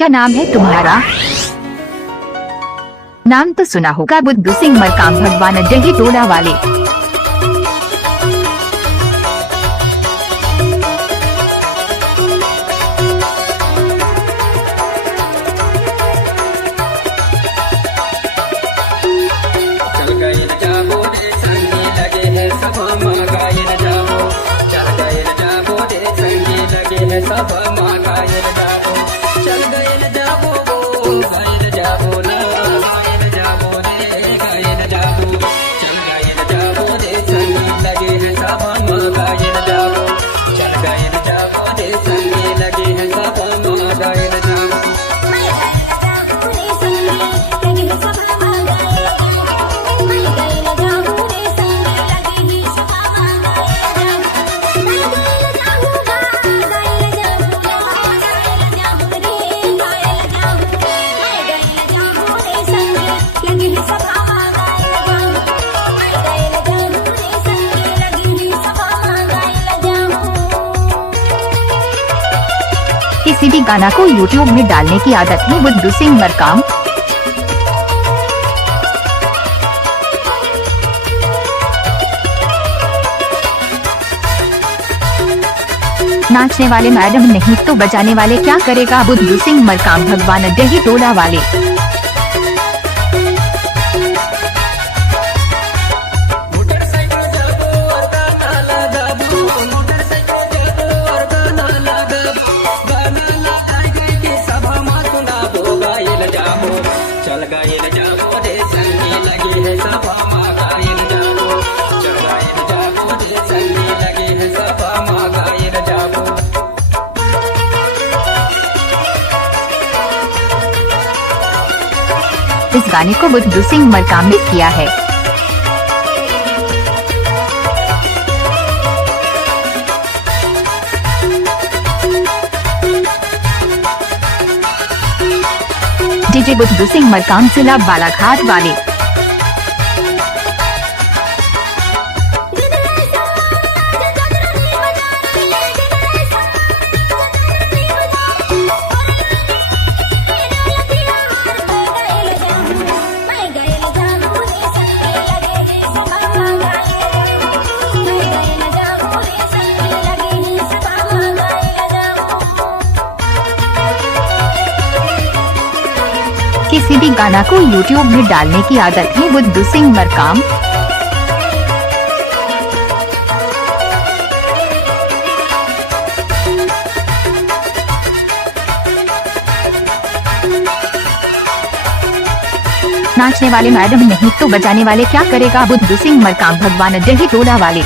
क्या नाम है तुम्हारा? नाम तो सुना होगा, बुद्धू सिंह मरकाम भगवान डही टोला वाले। चल गए जाबो रे संगी लगे है सब मागायल जाबो, चल गए जाबो रे संगी लगे है सब मागायल जाबो, चल गए जाबो गायल जाबो ना गायल जाबो रे गायल जाबो, चल गए जाबो रे संगी लगे है सब मागायल जाबो, चल गए जाबो रे संगी लगे है सब मागायल जाबो। किसी भी गाना को YouTube में डालने की आदत है बुद्धू सिंह मरकाम। नाचने वाले मैडम नहीं तो बजाने वाले क्या करेगा बुद्धू सिंह मरकाम भगवान डही टोला वाले। चल गायल जाबो रे संगी लगे है सब मागायल जाबो, चल गायल जाबो रे संगी लगे है सब मागायल जाबो। इस गाने को बुद्धू सिंह मरकाम ने किया है। डीजे बुद्धू सिंह मरकाम जिला बालाघाट वाले। किसी भी गाना को YouTube में डालने की आदत है बुद्धू सिंह मरकाम। नाचने वाले मैडम नहीं तो बजाने वाले क्या करेगा बुद्धू सिंह मरकाम भगवान डही टोला वाले।